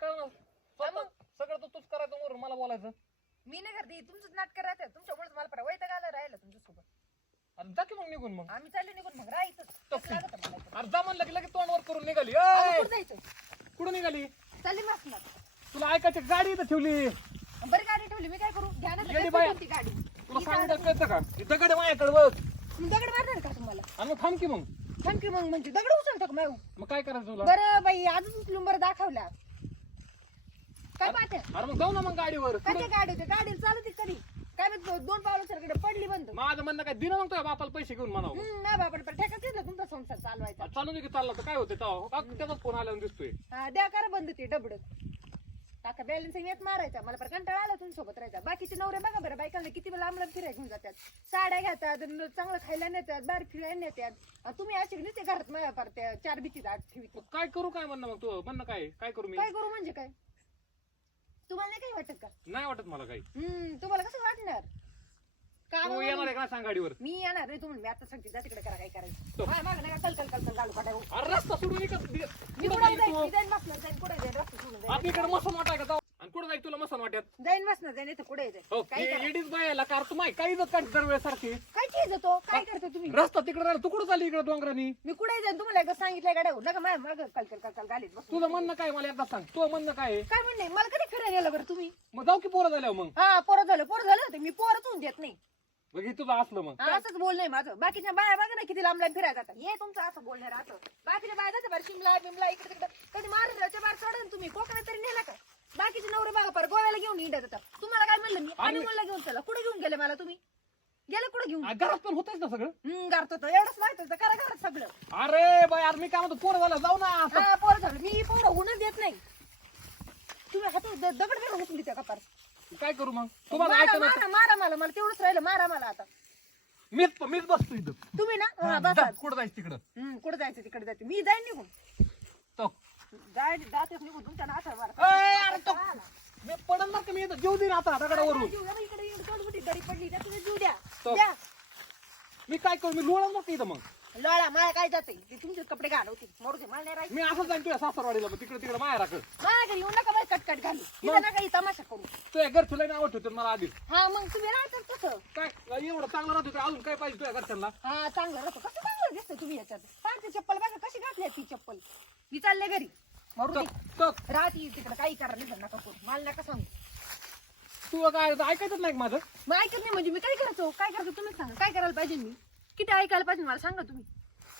कळणार स्वतः सगळं तर तूच करायचं वरून मला बोलायचं. मी नाही करते तुमचंच नाटक राहते तुमच्यामुळेच मला परवा वैताग आलं राहिलं तुमच्यासोबत. अरे जा की मग निघून मग. आम्ही चाललो निघून मग राहायचं तप्पी. लागत मला. इथं. अरे जा म्हणलं की लगेच तोंडवर करून निघाली. जायचं कुठं निघाली? चालली मस्त तुला ऐकायची गाडी इथं ठेवली. बरी गाडी ठेवली मी काय करू? घ्या ना. कोणती गाडी. तुला सांगितलं कळतं का? इथं कडे माझ्याकडे बघ. मी दगड मारणार का तुम्हाला? आणि मग थांब की मग. थांब की मग म्हणजे दगड उचलतो का माऊ मग काय करायचं तुला? बरं बाई आजच उचलून बरं दाखवला. अरे मग जाऊ ना मग गाडीवर. काय गाडी होते? गाडी चालत कधी? काय माहीत दोन पावलं सरकडे पडली बंद. माझं म्हणणं काय दिनं मग तुझ्या बापाला पैसे घेऊन म्हणावं. हम्म, नाही बाबा पण ठेका घेतलं तुमचा संसार चालवायचा. आता चालू दे की चालला तर काय होते का? त्याचाच फोन आल्यावर दिसतोय. हा, द्या करा बंद ते डबड. टाका बॅलन्सिंग येत मारायचा. मला पण कंटाळा आला तुमच्यासोबत राहायचा. बाकीचे नवरे बघा बरं बायकांना किती वेळा लांब लांब फिरायला घेऊन जातात. साड्या घेतात चांगलं खायला नेतात बाहेर फिरायला नेतात. आणि तुम्ही असे नुसते घरात माझ्या पार त्या चार आत ठेवित. मग काय करू काय म्हणणं मग तू? म्हणणं काय? काय करू मी? काय करू म्हणजे काय? तुम्हाला नाही काही वाटत का? नाही वाटत मला काही. हम्म तुम्हाला कसं वाटणार? तू काम येणार आहे का सांग गाडीवर? मी येणार नाही तुम्ही मी आता सांगते जा तिकडे करा काय करायचं. तो. माग नका कल घालू काढा. अरे रस्ता सोडून इकडं- मी कुठं कुठे जाईल जाईन तू. मी जाईन बसणार जाईन कुठे जाईन रस्ता सोडून जाईन. का कुठं जाईल तुला मसन वाट्यात जाईन जाईन इथं कुठे जाईन. हो करा? लेडीज बायाला कार तू माहिती काही जर काढ दरवेळेस सारखी काय चीज तो? काय करतो तुम्ही? रस्ता तिकडे राहिला तू कुठं चालली इकडे डोंगरानी? मी कुठे जाईन? तुम्हाला एकदा सांगितलंय गाड्या नका माझ्या माग कल कल कल कल घालीत बस तुझं म्हणणं काय मला एकदा सांग. तुझं म्हणणं काय आहे? काय म्हणणे मला कधी फिरायला गेलं बरं तुम्ही? मग जाऊ की पोरं झाल्यावर मग? हा पोरं झालं पोरं झालं होते. मी पोरच होऊन देत नाही. हे तुझं असलं मग. हा, असंच बोलणं माझं. बाकीच्या बाया बघा ना किती लांब लांब फिरायला जातात. हे तुमचं असं बोलणार असं बाकीच्या बाया जातात बरं शिमला बिमला इकडे तिकडे. कधी महाराष्ट्राच्या बाहेर सोडा ना तुम्ही. कोकणात तरी नेला का? बाकीचे नवरे बघा पर गोव्याला घेऊन हिंडत तुम्हाला काय म्हणलं मी? आणि मला घेऊन चला. कुठे घेऊन गेले मला तुम्ही? गेले कुठे घेऊन? आ, घरात पण होतच ना सगळं? हम्म गारतो तो एवढंच माहीत होतं. करा घरात सगळं. अरे बाय अरे मी काय म्हणतो? पोरं झालं जाऊ ना. आता. हा पोरं झालं. मी पोरं होऊनच देत नाही. तुम्ही हात दगड बिगड उचली त्या कपार काय करू मग? तुम्हाला मारा मारा मारा मला. मला तेवढंच राहिलं. मारा मला आता. मीच मीच बसतो इथं. तुम्ही ना? हा, जा, कुठं जायचं तिकडं? कुठं जायचं तिकडे? जायचं. मी जाईन निघून. तो. जाय जातेच निघून तुमच्या नाथा ए, अरे तो मी पडन ना मी जेव दे ना आता दगडावरून पडली जीव द्या. तो. द्या. मी काय करू मी लोळण मग इथं मग. लोळा मला काय जाते? ते तुमचे कपडे घालवते. मोरू दे मला नाही राहायचं मी असं जाईन तुझ्या सासरवाडीला मग तिकडे तिकडे माया राखत माझ्या घरी येऊ नका मला कटकट घालू. तिथं नका ही तमाशा करू. तुझ्या घरचं लई नाव ठेवते मला आधी. हा मग तुम्ही राहतात तसं. काय एवढं चांगलं राहत होतं अजून काय पाहिजे तुझ्या घरच्यांना? हा चांगलं राहतो. कसं चांगलं दिसतं तुम्ही याच्यात? पाहते चप्पल बघा कशी घातली ती चप्पल? मी चालले घरी. मरू दे. तो- तो- राहते तिकडे काही करा नाही नका करू. मला नका सांगू. तुला काय ऐकायचंच नाही का माझं? मग ऐकत नाही म्हणजे मी काय करायचो? काय करायचो तुम्ही सांगा. काय करायला पाहिजे मी? किती ऐकायला पाहिजे मला सांगा तुम्ही.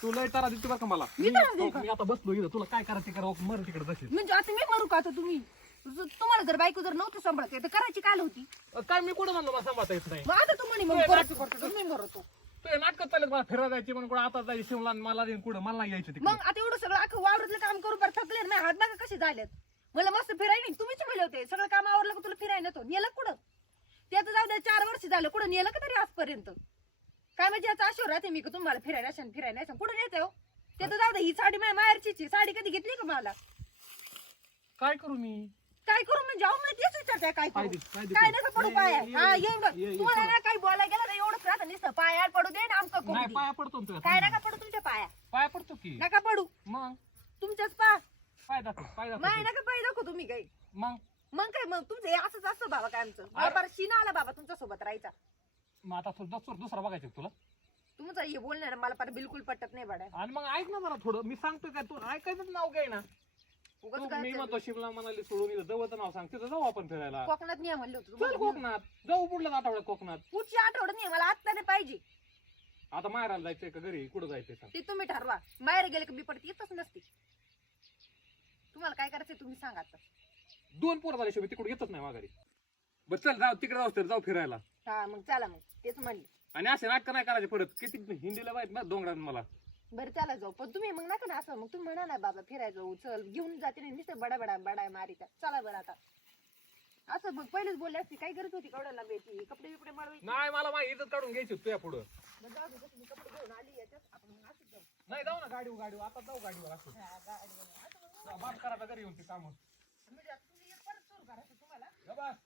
तू लय तारा देते बरं का मला? मी तारा देऊ का? मी आता बसलो इथं. तुला काय करायचं करा. मर तिकडे तशीच म्हणजे आता मी मरू का आता तुम्ही? तुम्हाला जर बायको जर नव्हतं सांभाळते तर करायची काल होती. काय मी कुठं म्हणलो मला सांभाळता येत नाही? मग आता तू मग करतो तुम्ही मरतो तू नाटक चालेल मला फिरायला जायची म्हणून कुठं आता जायची शिमला आणि मला देईन कुठं? मला नाही यायचं तिकडे. मग आता एवढं सगळं अख्खं वावरातलं काम करून बरं थकले ना हात बघा कसे झालेत? मला मस्त फिराय नाही तुम्हीच म्हणले होते सगळं काम आवरलं का तुला फिराय नव्हतं नेलं कुठं? ते आता जाऊ द्या चार वर्ष झालं कुठं नेलं का तरी आजपर्यंत? काय म्हणजे याचा आशोर राहते मी का तुम्हाला फिरायला असेल फिरायला नाही कुठं नेते हो? ते तर जाऊ द्या ही साडी माझ्या माहेरचीच आहे. साडी कधी घेतली का मला? काय करू मी? काय करू म्हणजे? अहो मला तेच विचारताय काय करू? काय. नका पडू ये, पाया. ये, हा ये, एवढं ये, ये, तुम्हाला ना नुसतं पायावर पडू दे ना आमचं नाही कोंबडी. पाया पडतो ना तुझ्या. काय नका पडू तुमच्या पाया. पाया पडतो की. नका पडू. मग? तुमच्याच पा. पाय दाखव पाय माय दाखव नका पाय दाखव तुम्ही काही. मग? मग काय मग तुमचं हे असंच असतं बाबा काय आमचं. बरोबर शिना आला बाबा तुमच्यासोबत राहायचा. मग आता तुझा दुसरा दुसरा बघायचं तुला. तुमचं हे बोलणार मला पर बिलकुल पटत नाही बडा आणि मग ऐक ना जरा थोडं. मी सांगतोय काय तू. ऐकायचं नाव घ्याय ना. उगाच तू- मी म्हणतो शिमला मनाली सोडून इथं जवळचं नाव सांग. तिथं जाऊ आपण फिरायला. कोकणात नाही म्हणलं होतं चल तुम्हाला. कोकणात. जाऊ पुढल्या आठवड्यात कोकणात? पुढची आठवडा नाही मला आत्ता नाही पाहिजे. आता माहेराला जायचंय का घरी? कुठं जायचंय सांग. ते तुम्ही ठरवा. बाहेर गेले की मी पडत येतच नसते. तुम्हाला काय करायचंय तुम्ही सांगा आता. दोन पोरं झाल्याशिवाय तिकडे येतच नाही माघारी बरं चल जाऊ. तिकडे जाऊ तर जाऊ फिरायला. हा मग चला मग. तेच म्हणले. आणि असे नाटक नाही करायचे परत. किती हिंदीला माहीत ना डोंगरात मला. बरं चला जाऊ. पण तुम्ही मग नका ना असं मग तुम्ही म्हणा ना बाबा फिरायला जाऊ चल घेऊन जाते नाही नुसतं बडा बडा बडा मारिता चला बरं आता. असं मग पहिलेच बोलले असते काय गरज होती केवढ्याला बेटी कपडे बिपडे मारवायचे नाही मला माझी इज्जत काढून घ्यायची होती तुझ्या पुढं. जाऊ दे, जसं मी कपडे घेऊन आली याच्यात आपण मग असंच जाऊ. नाही जाऊ ना गाडीवर गाडीवर. आता जाऊ गाडीवर असं. हा, गाडीवर. असं मग बाप करायचं घरी येऊन ते काम. म्हणजे आता तुम्ही एक परत सुरू करायचं तुम्हाला. बस.